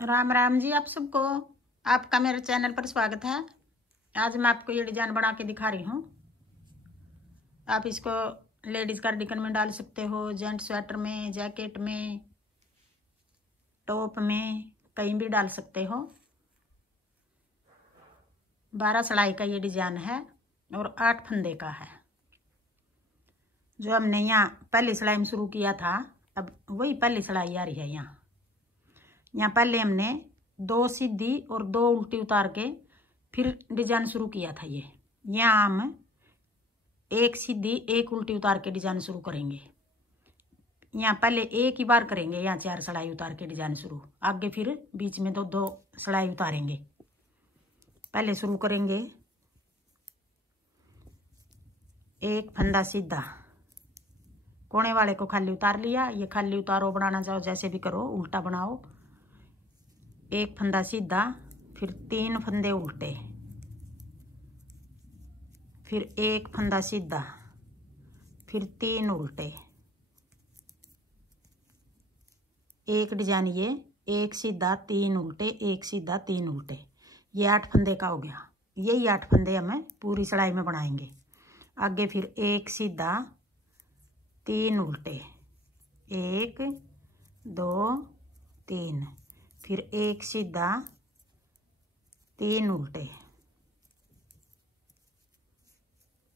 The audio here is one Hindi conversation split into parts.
राम राम जी आप सबको। आपका मेरे चैनल पर स्वागत है। आज मैं आपको ये डिजाइन बना के दिखा रही हूँ। आप इसको लेडीज कार्डिगन में डाल सकते हो, जेंट्स स्वेटर में, जैकेट में, टॉप में, कहीं भी डाल सकते हो। 12 सिलाई का ये डिजाइन है और 8 फंदे का है। जो हमने यहाँ पहली सिलाई में शुरू किया था, अब वही पहली सिलाई आ रही है। यहाँ पहले हमने 2 सीधी और 2 उल्टी उतार के फिर डिजाइन शुरू किया था। यहाँ हम 1 सीधी 1 उल्टी उतार के डिजाइन शुरू करेंगे। यहाँ पहले एक ही बार करेंगे, यहाँ 4 सिलाई उतार के डिजाइन शुरू, आगे फिर बीच में 2 सिलाई उतारेंगे। पहले शुरू करेंगे 1 फंदा सीधा, कोने वाले को खाली उतार लिया। ये खाली उतारो, बनाना चाहो जैसे भी करो, उल्टा बनाओ। 1 फंदा सीधा, फिर 3 फंदे उल्टे, फिर 1 फंदा सीधा, फिर 3 उल्टे। एक डिजाइन ये 1 सीधा 3 उल्टे, 1 सीधा 3 उल्टे, ये 8 फंदे का हो गया। यही 8 फंदे हमें पूरी सिलाई में बनाएंगे। आगे फिर 1 सीधा 3 उल्टे, 1 2 3, फिर 1 सीधा 3 उल्टे,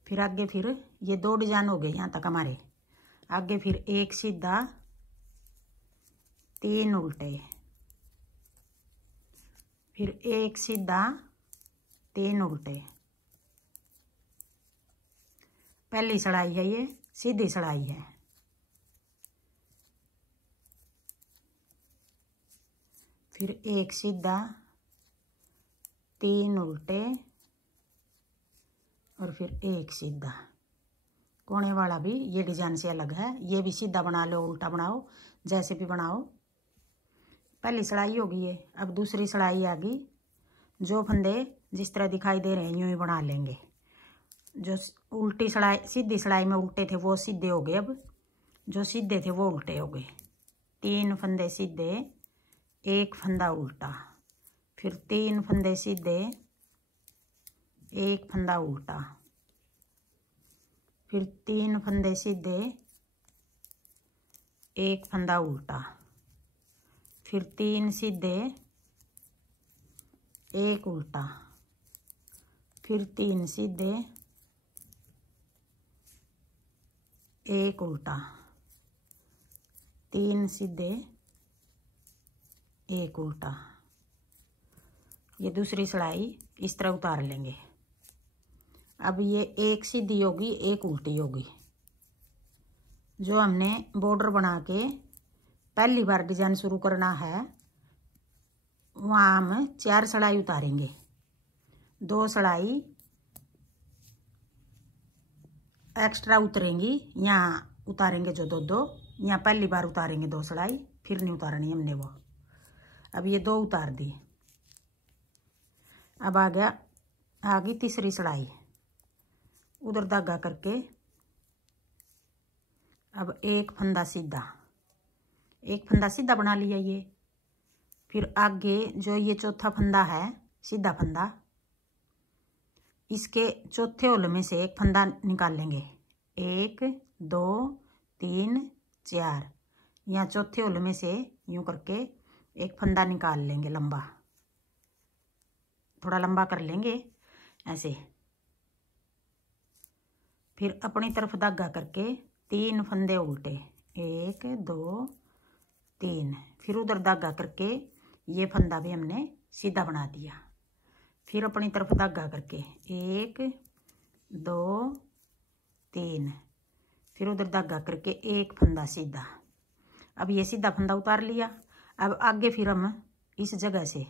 फिर आगे फिर ये 2 डिजाइन हो गए यहाँ तक हमारे। आगे फिर 1 सीधा 3 उल्टे, फिर 1 सीधा 3 उल्टे। पहली सिलाई है, ये सीधी सिलाई है। फिर 1 सीधा 3 उल्टे और फिर 1 सीधा। कोने वाला भी ये डिजाइन से अलग है, ये भी सीधा बना लो, उल्टा बनाओ, जैसे भी बनाओ। पहली सिलाई होगी ये। अब दूसरी सिलाई आ गई। जो फंदे जिस तरह दिखाई दे रहे हैं यूं ही बना लेंगे। जो उल्टी सिलाई, सीधी सिलाई में उल्टे थे वो सीधे हो गए, अब जो सीधे थे वो उल्टे हो गए। 3 फंदे सीधे, 1 फंदा उल्टा, फिर 3 फंदे सीधे, 1 फंदा उल्टा, फिर 3 फंदे सीधे, 1 फंदा उल्टा, फिर 3 सीधे, 1 उल्टा, फिर 3 सीधे, 1 उल्टा, 3 सीधे, 1 उल्टा। ये दूसरी सिलाई इस तरह उतार लेंगे। अब ये 1 सीधी होगी, 1 उल्टी होगी। जो हमने बॉर्डर बना के पहली बार डिजाइन शुरू करना है, वहाँ हम 4 सिलाई उतारेंगे। 2 सिलाई एक्स्ट्रा उतरेंगी, यहाँ उतारेंगे जो 2 यहाँ पहली बार उतारेंगे 2 सिलाई, फिर नहीं उतारनी हमने वो। अब ये 2 उतार दी। अब आ गई तीसरी सिलाई। उधर धागा करके अब 1 फंदा सीधा, 1 फंदा सीधा बना लिया ये। फिर आगे जो ये चौथा फंदा है, सीधा फंदा, इसके चौथे होल में से 1 फंदा निकाल लेंगे। 1 2 3 4, यहाँ चौथे होल में से यूं करके 1 फंदा निकाल लेंगे, लंबा, थोड़ा लंबा कर लेंगे ऐसे। फिर अपनी तरफ धागा करके 3 फंदे उल्टे, 1 2 3, फिर उधर धागा करके ये फंदा भी हमने सीधा बना दिया। फिर अपनी तरफ धागा करके 1 2 3, फिर उधर धागा करके 1 फंदा सीधा। अब ये सीधा फंदा उतार लिया। अब आगे फिर हम इस जगह से,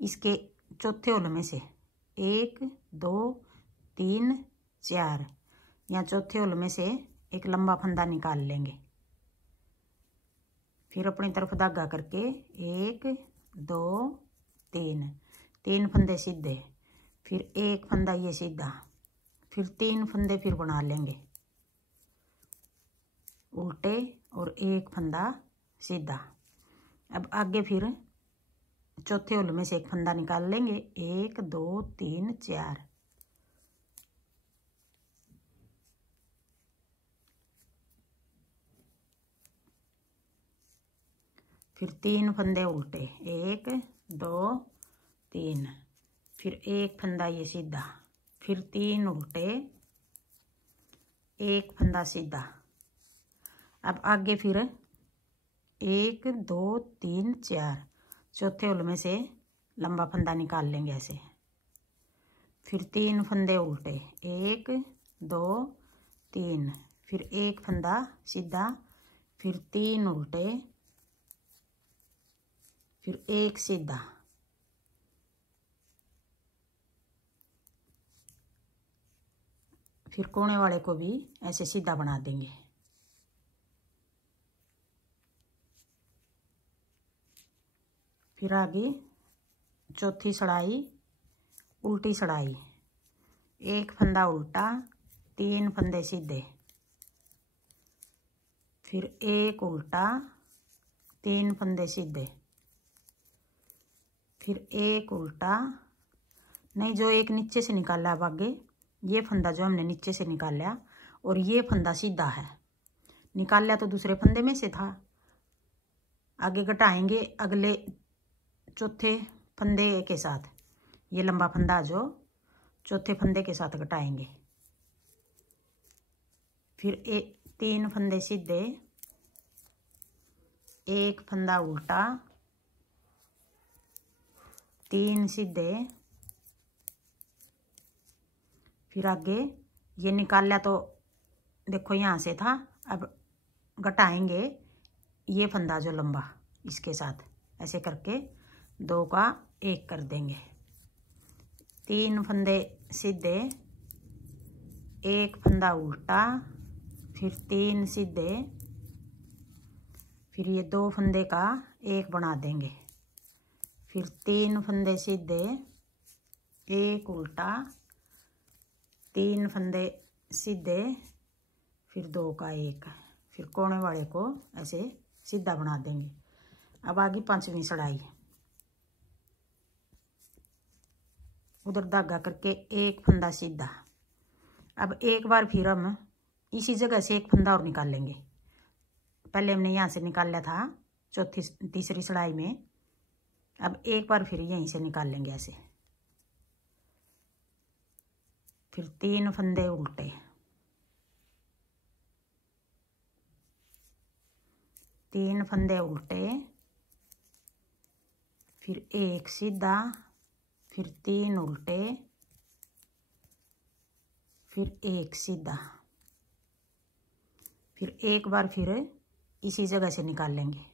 इसके चौथे होल में से 1 2 3 4, यहाँ चौथे होल में से एक लंबा फंदा निकाल लेंगे। फिर अपनी तरफ धागा करके 1 2 3, 3 फंदे सीधे, फिर 1 फंदा ये सीधा, फिर 3 फंदे फिर बना लेंगे उल्टे और 1 फंदा सीधा। अब आगे फिर चौथे उल में से एक फंदा निकाल लेंगे। 1 2 3 4। फिर 3 फंदे उल्टे, 1 2 3। फिर एक फंदा ये सीधा, फिर 3 उल्टे, एक फंदा सीधा। अब आगे फिर 1 2 3 4, चौथे उल में से लंबा फंदा निकाल लेंगे ऐसे। फिर 3 फंदे उल्टे, 1 2 3। फिर एक फंदा सीधा, फिर 3 उल्टे, फिर एक सीधा। फिर कोने वाले को भी ऐसे सीधा बना देंगे। फिर आगे चौथी सड़ाई उल्टी सड़ाई, एक फंदा उल्टा, 3 फंदे सीधे। फिर एक उल्टा, 3 फंदे सीधे। फिर एक उल्टा, नहीं जो एक नीचे से निकाला अब आगे, ये फंदा जो हमने नीचे से निकाला और ये फंदा सीधा है, निकाला तो दूसरे फंदे में से था। आगे घटाएंगे अगले चौथे फंदे के साथ, ये लंबा फंदा जो चौथे फंदे के साथ घटाएंगे। फिर 3 फंदे सीधे, एक फंदा उल्टा, 3 सीधे। फिर आगे ये निकाला तो देखो यहाँ से था, अब घटाएंगे ये फंदा जो लंबा इसके साथ, ऐसे करके 2 का 1 कर देंगे। 3 फंदे सीधे, एक फंदा उल्टा, फिर 3 सीधे। फिर ये 2 फंदे का 1 बना देंगे। फिर 3 फंदे सीधे, एक उल्टा, 3 फंदे सीधे, फिर 2 का 1। फिर कोने वाले को ऐसे सीधा बना देंगे। अब आगे 5वीं सड़ाई, उधर धागा करके एक फंदा सीधा। अब एक बार फिर हम इसी जगह से एक फंदा और निकाल लेंगे। पहले हमने यहाँ से निकाला था तीसरी सड़ाई में, अब एक बार फिर यहीं से निकाल लेंगे ऐसे। फिर 3 फंदे उल्टे, 3 फंदे उल्टे, फिर एक सीधा, फिर 3 उल्टे, फिर एक सीधा। फिर एक बार फिर इसी जगह से निकाल लेंगे।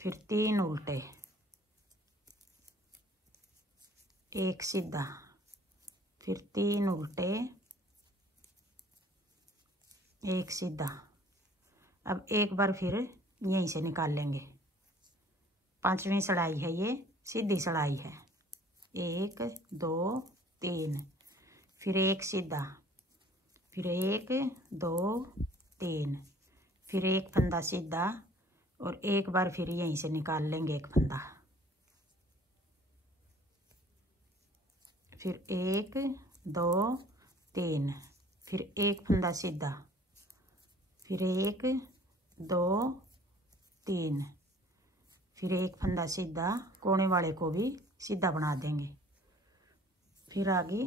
फिर 3 उल्टे, एक सीधा, फिर 3 उल्टे, एक सीधा। अब एक बार फिर यहीं से निकाल लेंगे। 5वीं सड़ाई है, ये सीधी सड़ाई है। 1 2 3, फिर एक सीधा, फिर 1 2 3, फिर एक फंदा सीधा और एक बार फिर यहीं से निकाल लेंगे एक फंदा। फिर 1 2 3, फिर एक फंदा सीधा, फिर 1 2 3, फिर एक फंदा सीधा, कोने वाले को भी सीधा बना देंगे। फिर आगे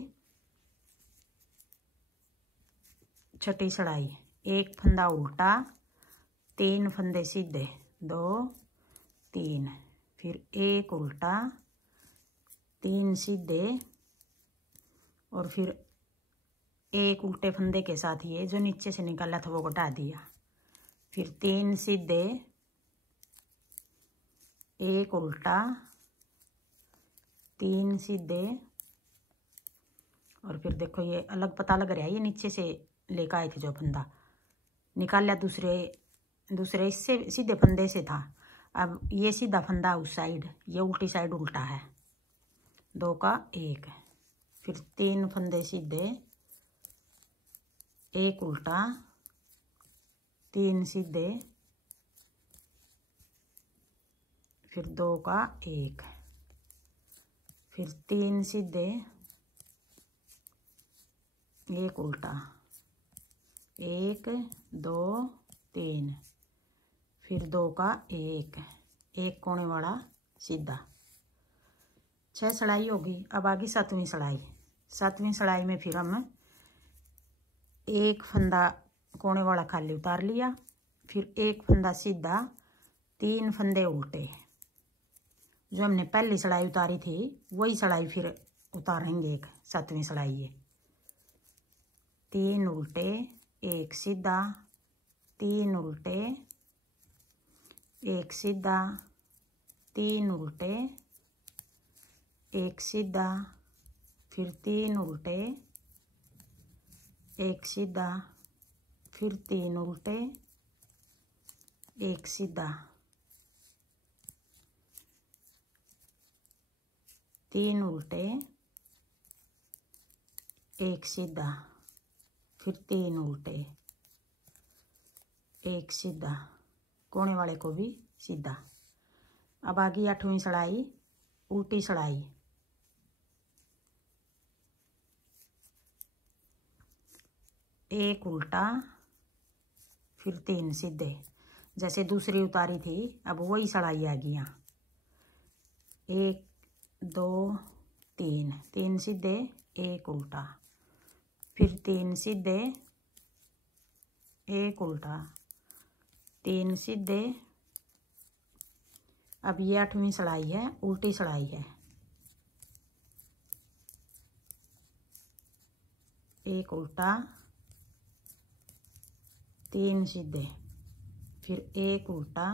छठी सड़ाई, एक फंदा उल्टा, 3 फंदे सीधे, 2 3, फिर एक उल्टा, 3 सीधे और फिर एक उल्टे फंदे के साथ ये जो नीचे से निकाला था वो घटा दिया। फिर 3 सीधे, एक उल्टा, 3 सीधे और फिर देखो ये अलग पता लग रहा है, ये नीचे से लेकर आए थे जो फंदा निकाला दूसरे इससे सीधे फंदे से था। अब ये सीधा फंदा उस साइड, ये उल्टी साइड उल्टा है। 2 का 1, फिर 3 फंदे सीधे, एक उल्टा, 3 सीधे, फिर 2 का 1, फिर 3 सीधे, 1 उल्टा, 1 2 3, फिर 2 का 1, 1 कोने वाला सीधा। 6 सड़ाई होगी। अब आगे 7वीं सड़ाई। 7वीं सड़ाई में फिर हम 1 फंदा कोने वाला खाली उतार लिया, फिर 1 फंदा सीधा, 3 फंदे उल्टे। जो हमने पहली सड़ाई उतारी थी वही सड़ाई फिर उतारेंगे। एक 7वीं सड़ाई है। 3 उल्टे, 1 सीधा, 3 उल्टे, 1 सीधा, 3 उल्टे, 1 सीधा, फिर 3 उल्टे, 1 सीधा, फिर 3 उल्टे, 1 सीधा, 3 उल्टे, 1 सीधा, फिर 3 उल्टे, 1 सीधा, कोने वाले को भी सीधा। अब आ गई 8वीं सड़ाई, उल्टी सड़ाई। 1 उल्टा, फिर 3 सीधे, जैसे दूसरी उतारी थी अब वही सड़ाई आ गई यहाँ। 1 2 3, 3 सीधे, 1 उल्टा, फिर 3 सीधे, 1 उल्टा, 3 सीधे। अब ये 8वीं सड़ाई है, उल्टी सड़ाई है। 1 उल्टा, 3 सीधे, फिर 1 उल्टा,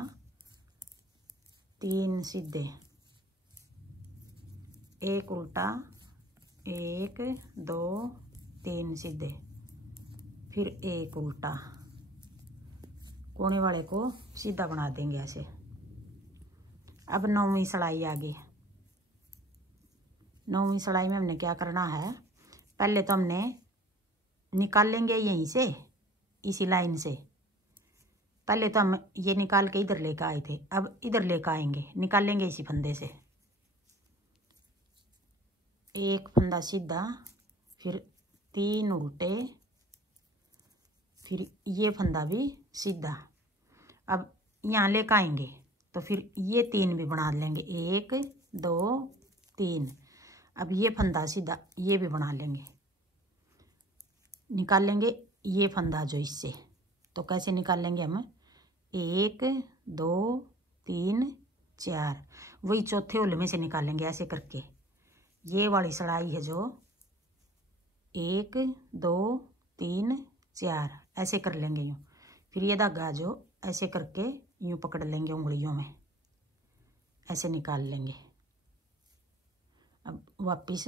3 सीधे, 1 उल्टा, 1 2 3 सीधे, फिर 1 उल्टा, कोने वाले को सीधा बना देंगे ऐसे। अब 9वीं सड़ाई आ गई। 9वीं सड़ाई में हमने क्या करना है, पहले तो हमने निकालेंगे यहीं से, इसी लाइन से। पहले तो हम ये निकाल के इधर लेकर आए थे, अब इधर लेकर आएंगे, निकालेंगे इसी फंदे से। 1 फंदा सीधा, फिर 3 उल्टे, फिर ये फंदा भी सीधा। अब यहाँ लेकर आएंगे तो फिर ये 3 भी बना लेंगे, 1 2 3। अब ये फंदा सीधा, ये भी बना लेंगे, निकालेंगे ये फंदा जो इससे। तो कैसे निकालेंगे हम, 1 2 3 4, वही चौथे होले में से निकालेंगे ऐसे करके। ये वाली सड़ाई है जो 1 2 3 4 ऐसे कर लेंगे यूँ। फिर ये धागा जो ऐसे करके यूँ पकड़ लेंगे उंगलियों में, ऐसे निकाल लेंगे। अब वापिस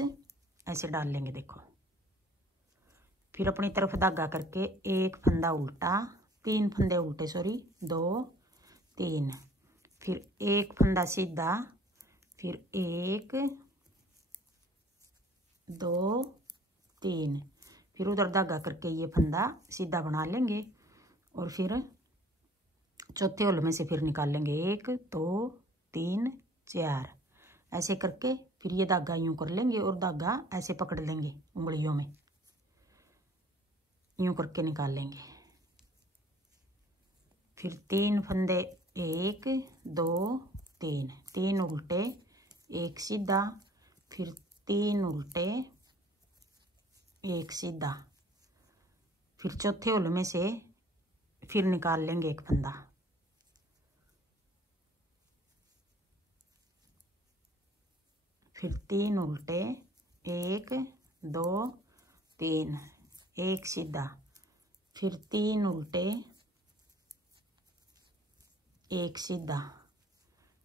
ऐसे डाल लेंगे, देखो। फिर अपनी तरफ धागा करके 1 फंदा उल्टा, 3 फंदे उल्टे, सॉरी 2 3, फिर 1 फंदा सीधा, फिर 1 2 3, फिर उधर धागा करके ये फंदा सीधा बना लेंगे। और फिर चौथे होल में से फिर निकाल लेंगे, 1 2 3 4 ऐसे करके। फिर ये धागा यूँ कर लेंगे और धागा ऐसे पकड़ लेंगे उंगलियों में, यूँ करके निकाल लेंगे। फिर 3 फंदे, 1 2 3, 3 उल्टे, 1 सीधा, फिर 3 उल्टे, 1 सीधा। फिर चौथे होल में से फिर निकाल लेंगे एक फंदा। फिर 3 उल्टे, 1 2 3, 1 सीधा, फिर 3 उल्टे, 1 सीधा।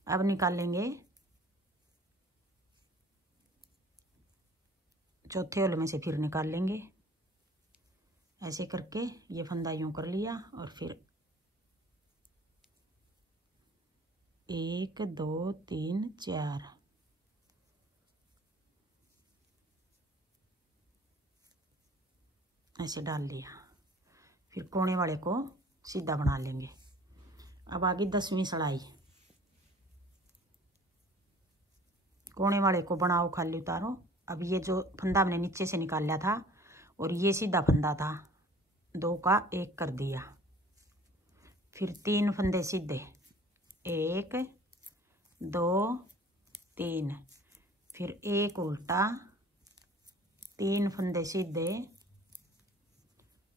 अब निकालेंगे चौथे होल में से, फिर निकाल लेंगे ऐसे करके। ये फंदा यूँ कर लिया और फिर 1 2 3 4 ऐसे डाल लिया। फिर कोने वाले को सीधा बना लेंगे। अब आगे 10वीं सड़ाई। कोने वाले को बनाओ खाली उतारो। अब ये जो फंदा हमने नीचे से निकाल लिया था और ये सीधा फंदा था, 2 का 1 कर दिया। फिर 3 फंदे सीधे, 1 2 3, फिर 1 उल्टा, 3 फंदे सीधे,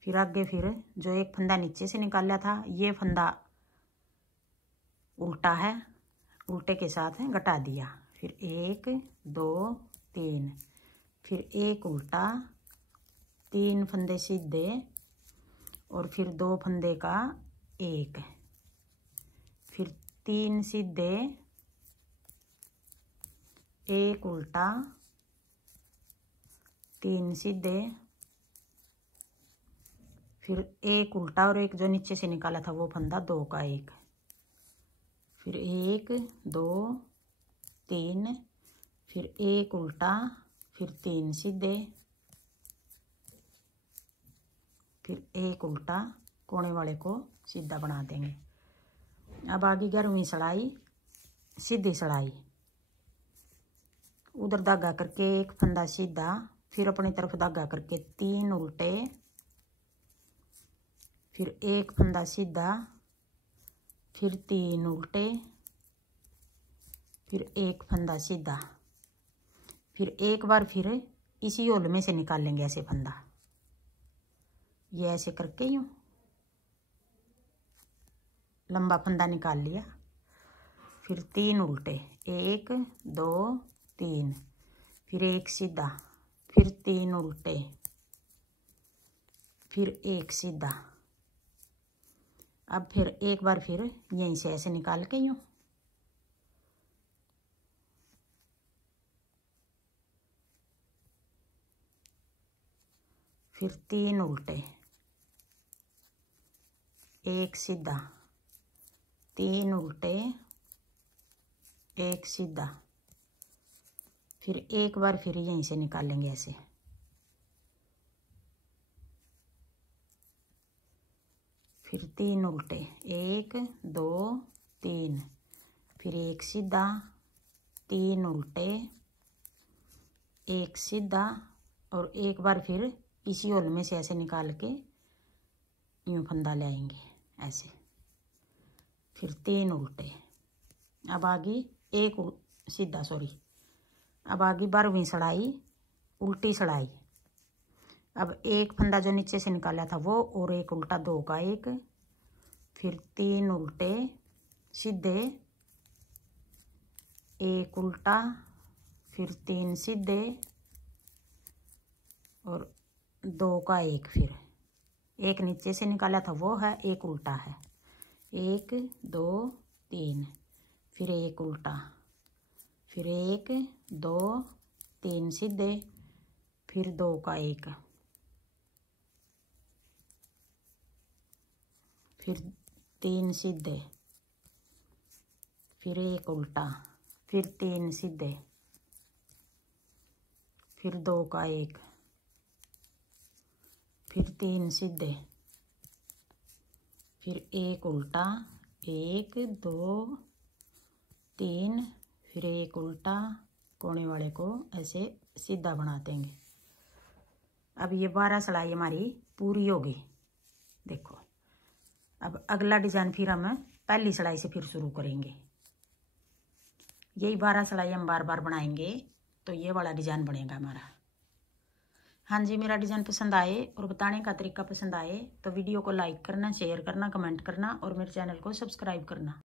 फिर आगे फिर जो एक फंदा नीचे से निकाल लिया था ये फंदा उल्टा है, उल्टे के साथ घटा दिया। फिर 1 2 3, फिर 1 उल्टा, 3 फंदे सीधे और फिर 2 फंदे का 1, फिर 3 सीधे, 1 उल्टा, 3 सीधे, फिर 1 उल्टा और एक जो नीचे से निकाला था वो फंदा 2 का 1, फिर 1 2 3, फिर 1 उल्टा, फिर 3 सीधे, फिर 1 उल्टा, कोने वाले को सीधा बना देंगे। अब आगे 11वीं सड़ाई, सीधी सड़ाई, उधर धागा करके 1 फंदा सीधा, फिर अपनी तरफ धागा करके 3 उल्टे, फिर 1 फंदा सीधा, फिर 3 उल्टे, फिर 1 फंदा सीधा, फिर एक बार फिर इसी होल में से निकाल लेंगे ऐसे फंदा, ये ऐसे करके यूं लंबा फंदा निकाल लिया। फिर 3 उल्टे, 1 2 3, फिर 1 सीधा, फिर 3 उल्टे, फिर 1 सीधा। अब फिर एक बार फिर यहीं से ऐसे निकाल के यूं, फिर 3 उल्टे, 1 सीधा, 3 उल्टे, 1 सीधा, फिर एक बार फिर यहीं से निकालेंगे ऐसे, फिर 3 उल्टे, 1 2 3, फिर 1 सीधा, 3 उल्टे, 1 सीधा और एक बार फिर इसी होल में से ऐसे निकाल के यूं फंदा ले आएंगे ऐसे, फिर 3 उल्टे। अब आगे 1 सीधा, सॉरी, अब आगे 12वीं सड़ाई, उल्टी सड़ाई। अब 1 फंदा जो नीचे से निकाला था वो और 1 उल्टा, 2 का 1, फिर 3 उल्टे सीधे, 1 उल्टा, फिर 3 सीधे और 2 का 1, फिर 1 नीचे से निकाला था वो है, 1 उल्टा है, 1 2 3, फिर 1 उल्टा, फिर 1 2 3 सीधे, फिर 2 का 1, फिर 3 सीधे, फिर 1 उल्टा, फिर 3 सीधे, फिर 2 का 1, फिर 3 सीधे, फिर 1 उल्टा, 1 2 3, फिर 1 उल्टा, कोने वाले को ऐसे सीधा बना देंगे। अब ये 12 सिलाई हमारी पूरी होगी। देखो अब अगला डिजाइन फिर हम पहली सिलाई से फिर शुरू करेंगे। यही 12 सिलाई हम बार बार बनाएंगे तो ये वाला डिजाइन बनेगा हमारा। हाँ जी, मेरा डिजाइन पसंद आए और बताने का तरीका पसंद आए तो वीडियो को लाइक करना, शेयर करना, कमेंट करना और मेरे चैनल को सब्सक्राइब करना।